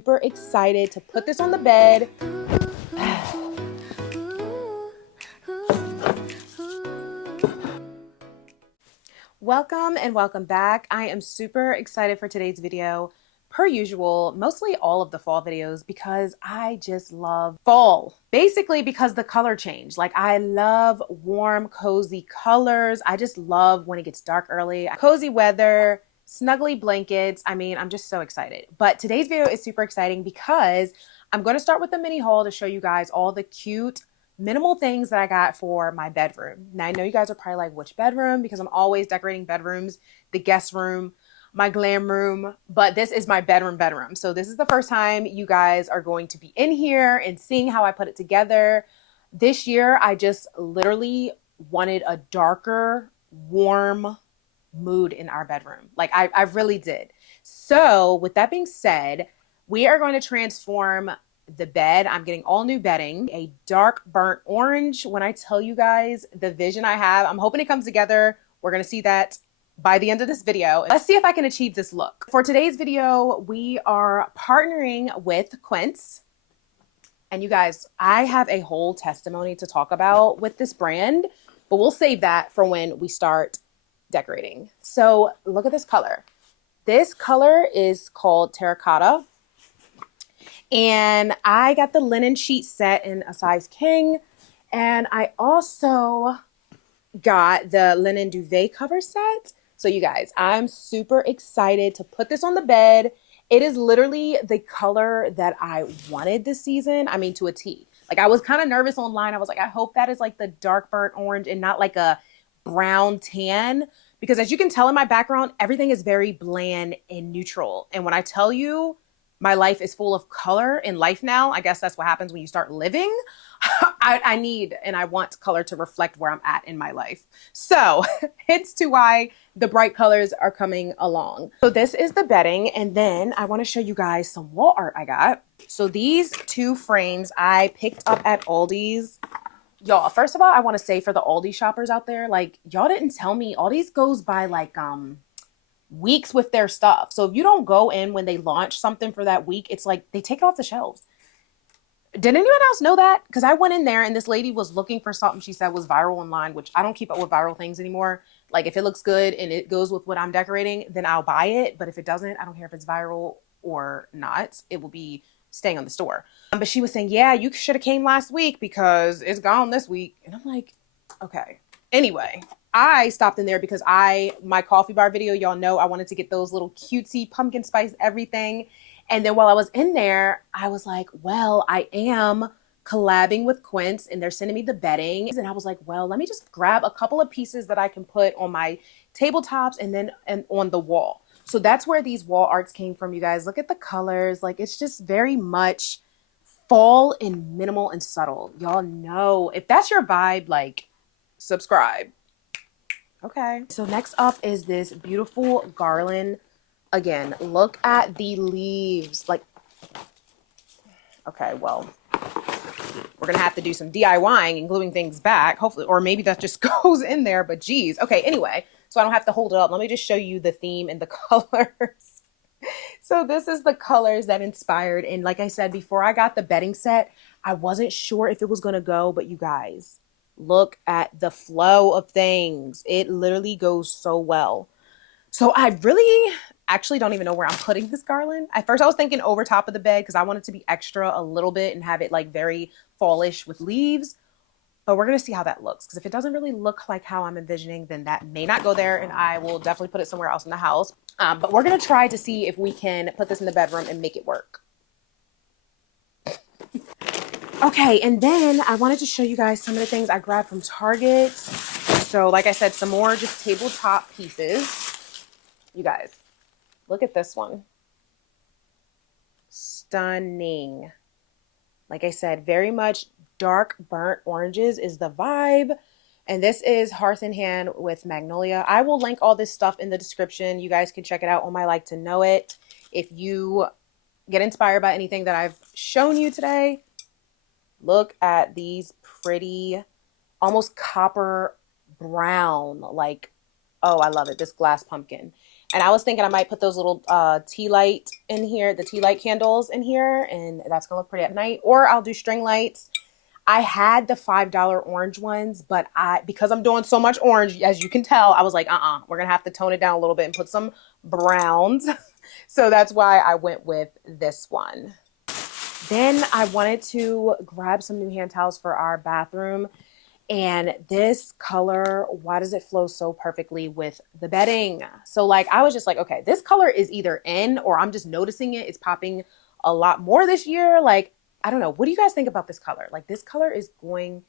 Super excited to put this on the bed. Welcome and welcome back. I am super excited for today's video. Per usual, mostly all of the fall videos because I just love fall. Basically because the color change. Like I love warm, cozy colors. I just love when it gets dark early. Cozy weather, snuggly blankets. I mean, I'm just so excited. But today's video is super exciting because I'm going to start with a mini haul to show you guys all the cute minimal things that I got for my bedroom. Now, I know you guys are probably like, which bedroom? Because I'm always decorating bedrooms, the guest room, my glam room, but this is my bedroom. So this is the first time you guys are going to be in here and seeing how I put it together. This year, I just literally wanted a darker, warm mood in our bedroom. Like I really did. So with that being said, we are going to transform the bed. I'm getting all new bedding, a dark burnt orange. When I tell you guys the vision I have, I'm hoping it comes together. We're going to see that by the end of this video. Let's see if I can achieve this look. For today's video, we are partnering with Quince. And you guys, I have a whole testimony to talk about with this brand, but we'll save that for when we start decorating. So look at this color. This color is called terracotta. And I got the linen sheet set in a size king. And I also got the linen duvet cover set. So you guys, I'm super excited to put this on the bed. It is literally the color that I wanted this season. I mean, to a T. Like I was kind of nervous online. I was like, I hope that is like the dark burnt orange and not like a brown tan. Because as you can tell in my background, everything is very bland and neutral. And when I tell you, my life is full of color in life now. I guess that's what happens when you start living. I need and I want color to reflect where I'm at in my life. So hence to why the bright colors are coming along. So this is the bedding. And then I want to show you guys some wall art I got. So these two frames I picked up at Aldi's. Y'all, first of all, I want to say for the Aldi shoppers out there, like y'all didn't tell me Aldi's goes by like weeks with their stuff. So if you don't go in when they launch something for that week, it's like they take it off the shelves. Did anyone else know that? Because I went in there and this lady was looking for something she said was viral online, which I don't keep up with viral things anymore. Like if it looks good and it goes with what I'm decorating, then I'll buy it. But if it doesn't, I don't care if it's viral or not. It will be staying on the store. But she was saying, yeah, you should have came last week because it's gone this week. And I'm like, okay. Anyway, I stopped in there because my coffee bar video, y'all know I wanted to get those little cutesy pumpkin spice everything. And then while I was in there, I was like, well, I am collabing with Quince and they're sending me the bedding. And I was like, well, let me just grab a couple of pieces that I can put on my tabletops and on the wall. So that's where these wall arts came from, you guys. Look at the colors. Like it's just very much fall and minimal and subtle. Y'all know if that's your vibe, like subscribe. Okay. So next up is this beautiful garland. Again, look at the leaves. Like, okay, well, we're going to have to do some DIYing and gluing things back, hopefully, or maybe that just goes in there, but geez. Okay, anyway, so I don't have to hold it up. Let me just show you the theme and the colors. So this is the colors that inspired. And like I said, before I got the bedding set, I wasn't sure if it was going to go, but you guys, look at the flow of things. It literally goes so well. So I really actually don't even know where I'm putting this garland. At first I was thinking over top of the bed because I want it to be extra a little bit and have it like very fallish with leaves. But we're going to see how that looks. Because if it doesn't really look like how I'm envisioning, then that may not go there. And I will definitely put it somewhere else in the house. But we're going to try to see if we can put this in the bedroom and make it work. Okay, and then I wanted to show you guys some of the things I grabbed from Target. So like I said, some more just tabletop pieces. You guys, look at this one. Stunning. Like I said, very much dark burnt oranges is the vibe. And this is Hearth in Hand with Magnolia. I will link all this stuff in the description. You guys can check it out on my Like to Know It. If you get inspired by anything that I've shown you today, look at these pretty, almost copper brown, like, oh, I love it. This glass pumpkin. And I was thinking I might put those little tea light in here, the tea light candles in here, and that's gonna look pretty at night. Or I'll do string lights. I had the $5 orange ones, but because I'm doing so much orange, as you can tell, I was like, we're gonna have to tone it down a little bit and put some browns. So that's why I went with this one. Then I wanted to grab some new hand towels for our bathroom. And this color, why does it flow so perfectly with the bedding? So like, I was just like, okay, this color is either in or I'm just noticing it. It's popping a lot more this year. Like, I don't know. What do you guys think about this color? Like, this color is going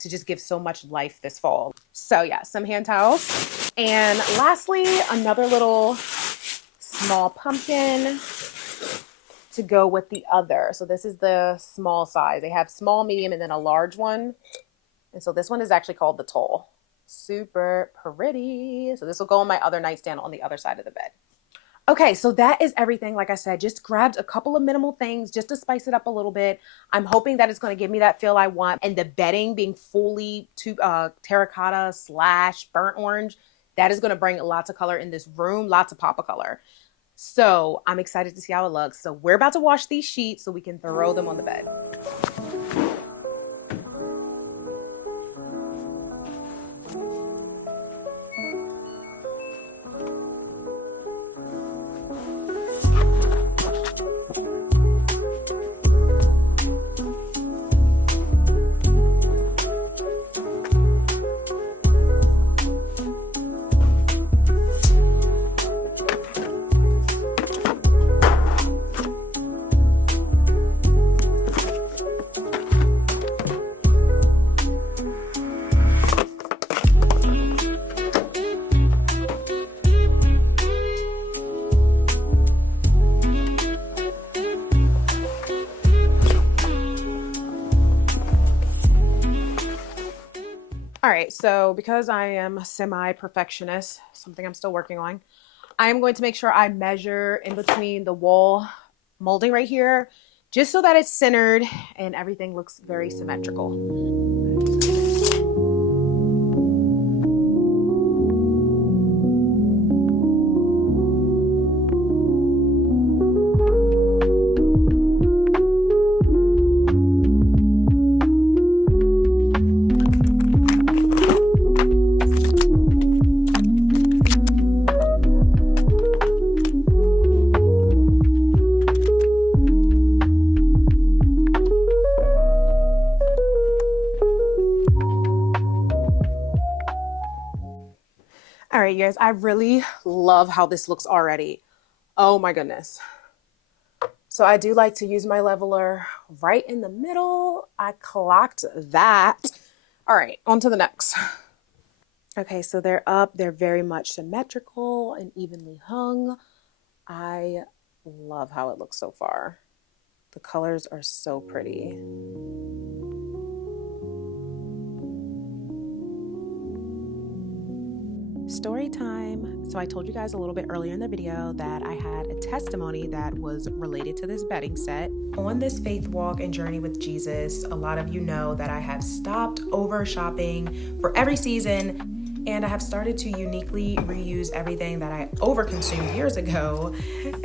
to just give so much life this fall. So yeah, some hand towels. And lastly, another little small pumpkin to go with the other. So this is the small size. They have small, medium, and then a large one. And so this one is actually called the Toll. Super pretty. So this will go on my other nightstand on the other side of the bed. Okay, so that is everything. Like I said, just grabbed a couple of minimal things just to spice it up a little bit. I'm hoping that it's going to give me that feel I want. And the bedding being fully terracotta / burnt orange, that is going to bring lots of color in this room, lots of pop of color. So I'm excited to see how it looks. So we're about to wash these sheets so we can throw them on the bed. All right, so because I am a semi-perfectionist, something I'm still working on, I am going to make sure I measure in between the wall molding right here, just so that it's centered and everything looks very symmetrical. All right, you guys, I really love how this looks already. Oh my goodness. So I do like to use my leveler right in the middle. I clocked that. All right, on to the next. Okay, so they're up. They're very much symmetrical and evenly hung. I love how it looks so far. The colors are so pretty. Story time. So I told you guys a little bit earlier in the video that I had a testimony that was related to this bedding set. On this faith walk and journey with Jesus, a lot of you know that I have stopped over shopping for every season, and I have started to uniquely reuse everything that I overconsumed years ago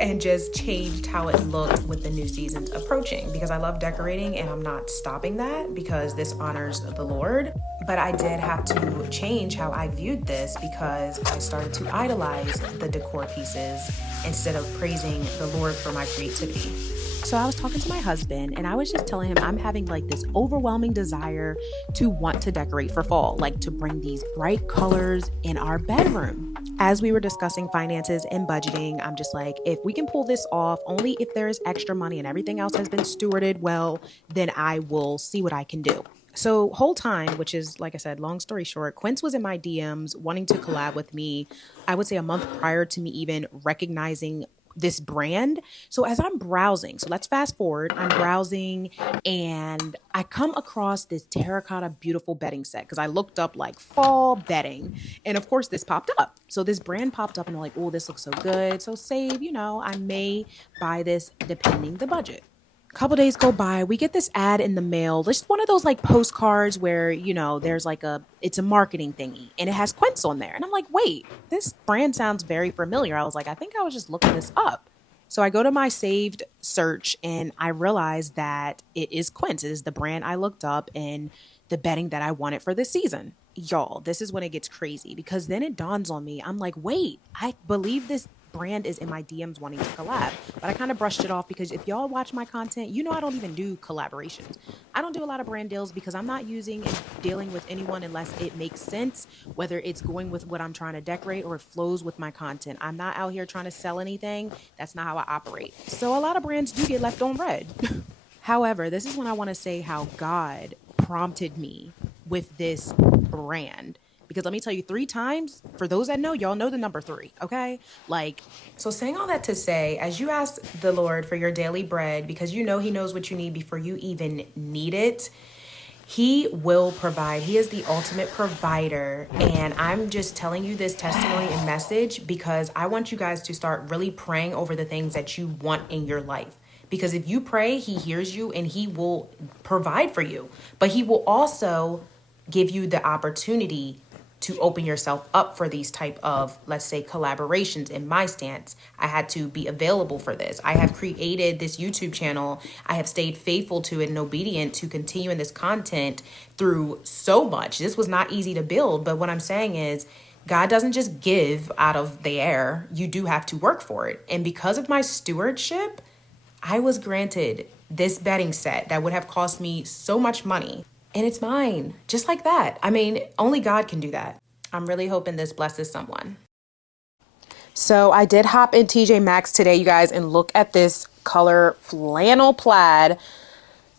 and just changed how it looked with the new seasons approaching, because I love decorating and I'm not stopping that because this honors the Lord. But I did have to change how I viewed this because I started to idolize the decor pieces instead of praising the Lord for my creativity. So I was talking to my husband and I was just telling him I'm having like this overwhelming desire to want to decorate for fall, like to bring these bright colors in our bedroom. As we were discussing finances and budgeting, I'm just like, if we can pull this off, only if there is extra money and everything else has been stewarded well, then I will see what I can do. So whole time, which is, like I said, long story short, Quince was in my DMs wanting to collab with me, I would say a month prior to me even recognizing this brand. So as I'm browsing, so let's fast forward, I'm browsing and I come across this terracotta beautiful bedding set because I looked up like fall bedding. And of course this popped up. So this brand popped up and I'm like, oh, this looks so good. So save, I may buy this depending the budget. Couple days go by, we get this ad in the mail, just one of those like postcards where, you know, there's like it's a marketing thingy and it has Quince on there. And I'm like, wait, this brand sounds very familiar. I was like, I think I was just looking this up. So I go to my saved search and I realize that it is Quince. It is the brand I looked up and the bedding that I wanted for this season. Y'all, this is when it gets crazy because then it dawns on me. I'm like, wait, I believe this brand is in my DMs wanting to collab. But I kind of brushed it off because if y'all watch my content, you know I don't even do collaborations. I don't do a lot of brand deals because I'm not using and dealing with anyone unless it makes sense, whether it's going with what I'm trying to decorate or it flows with my content. I'm not out here trying to sell anything. That's not how I operate. So a lot of brands do get left on red. However, this is when I want to say how God prompted me with this brand. Because let me tell you, 3 times, for those that know, y'all know the number 3, okay? Like, so saying all that to say, as you ask the Lord for your daily bread, because you know he knows what you need before you even need it, he will provide. He is the ultimate provider. And I'm just telling you this testimony and message because I want you guys to start really praying over the things that you want in your life. Because if you pray, he hears you and he will provide for you. But he will also give you the opportunity to open yourself up for these type of, let's say, collaborations. In my stance, I had to be available for this. I have created this YouTube channel. I have stayed faithful to it and obedient to continue in this content through so much. This was not easy to build, but what I'm saying is God doesn't just give out of the air. You do have to work for it. And because of my stewardship, I was granted this bedding set that would have cost me so much money. And it's mine, just like that. I mean, only God can do that. I'm really hoping this blesses someone. So I did hop in TJ Maxx today, you guys, and look at this color flannel plaid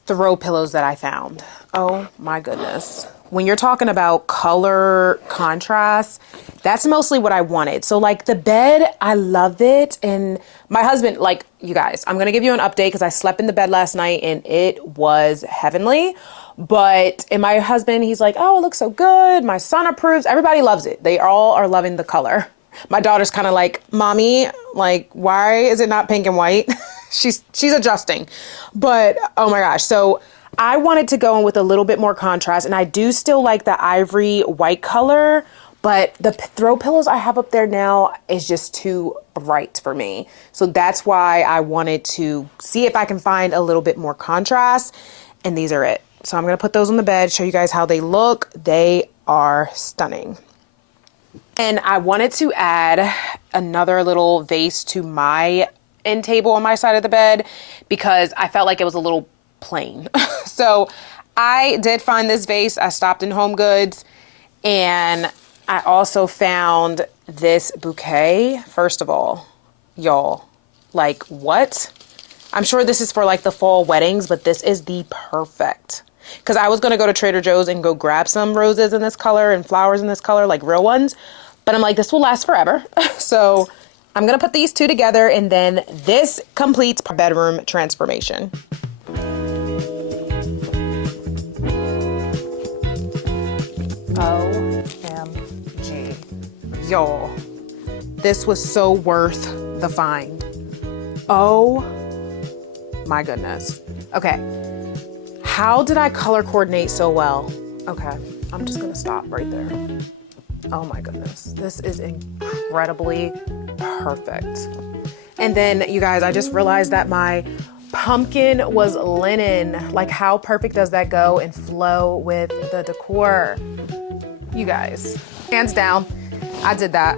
throw pillows that I found. Oh my goodness. When you're talking about color contrast, that's mostly what I wanted. So like the bed, I love it. And my husband, like, you guys, I'm going to give you an update because I slept in the bed last night and it was heavenly. And my husband, he's like, oh, it looks so good. My son approves. Everybody loves it. They all are loving the color. My daughter's kind of like, mommy, like, why is it not pink and white? she's adjusting. But oh my gosh. So I wanted to go in with a little bit more contrast, and I do still like the ivory white color, but the throw pillows I have up there now is just too bright for me. So that's why I wanted to see if I can find a little bit more contrast, and these are it. So I'm going to put those on the bed, show you guys how they look. They are stunning. And I wanted to add another little vase to my end table on my side of the bed because I felt like it was a little plain. So I did find this vase. I stopped in Home Goods and I also found this bouquet. First of all, y'all, like what? I'm sure this is for like the fall weddings, but this is the perfect. Because I was going to go to Trader Joe's and go grab some roses in this color and flowers in this color, like real ones. But I'm like, this will last forever. So I'm going to put these 2 together and then this completes bedroom transformation. OMG. Y'all, this was so worth the find. Oh my goodness. Okay. How did I color coordinate so well? Okay, I'm just gonna stop right there. Oh my goodness. This is incredibly perfect. And then you guys, I just realized that my pumpkin was linen. Like how perfect does that go and flow with the decor? You guys, hands down, I did that.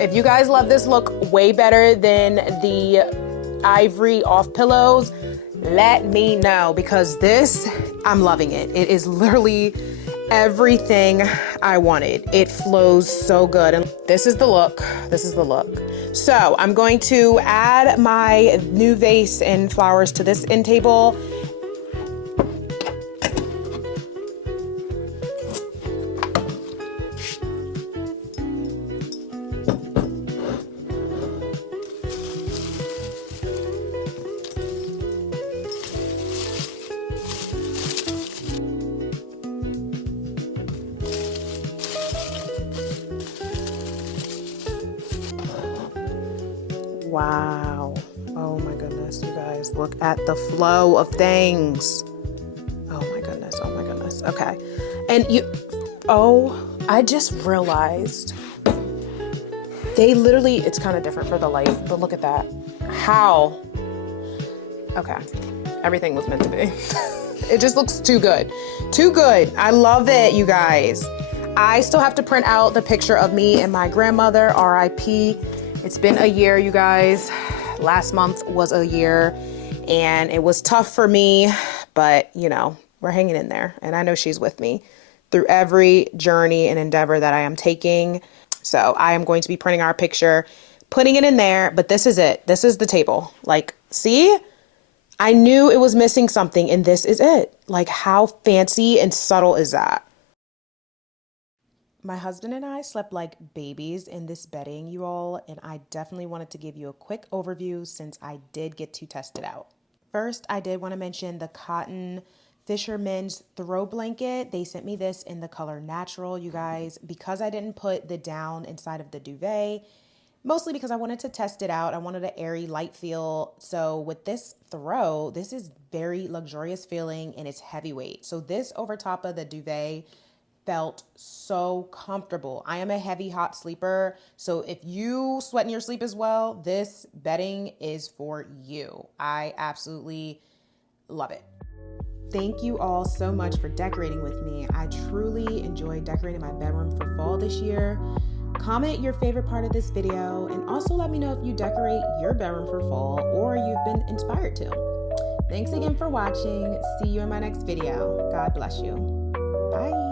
If you guys love this look way better than the ivory off pillows, let me know because this, I'm loving it. It is literally everything I wanted. It flows so good. And this is the look. So I'm going to add my new vase and flowers to this end table. Wow. Oh my goodness, you guys. guys, look at the flow of things. Oh my goodness, oh my goodness. Okay. And I just realized they literally, it's kind of different for the light, but look at that. How? Okay. Everything was meant to be. It just looks too good. Too good. I love it, you guys. I still have to print out the picture of me and my grandmother, RIP. It's been a year, you guys. Last month was a year, and it was tough for me, but you know, we're hanging in there, and I know she's with me through every journey and endeavor that I am taking. So I am going to be printing our picture, putting it in there, but this is it. This is the table. Like, see? I knew it was missing something, and this is it. Like, how fancy and subtle is that? My husband and I slept like babies in this bedding, you all, and I definitely wanted to give you a quick overview since I did get to test it out. First, I did want to mention the cotton Fisherman's throw blanket. They sent me this in the color natural, you guys, because I didn't put the down inside of the duvet, mostly because I wanted to test it out. I wanted an airy, light feel. So with this throw, this is very luxurious feeling and it's heavyweight. So this over top of the duvet felt so comfortable. I am a heavy, hot sleeper. So if you sweat in your sleep as well, this bedding is for you. I absolutely love it. Thank you all so much for decorating with me. I truly enjoyed decorating my bedroom for fall this year. Comment your favorite part of this video and also let me know if you decorate your bedroom for fall or you've been inspired to. Thanks again for watching. See you in my next video. God bless you. Bye.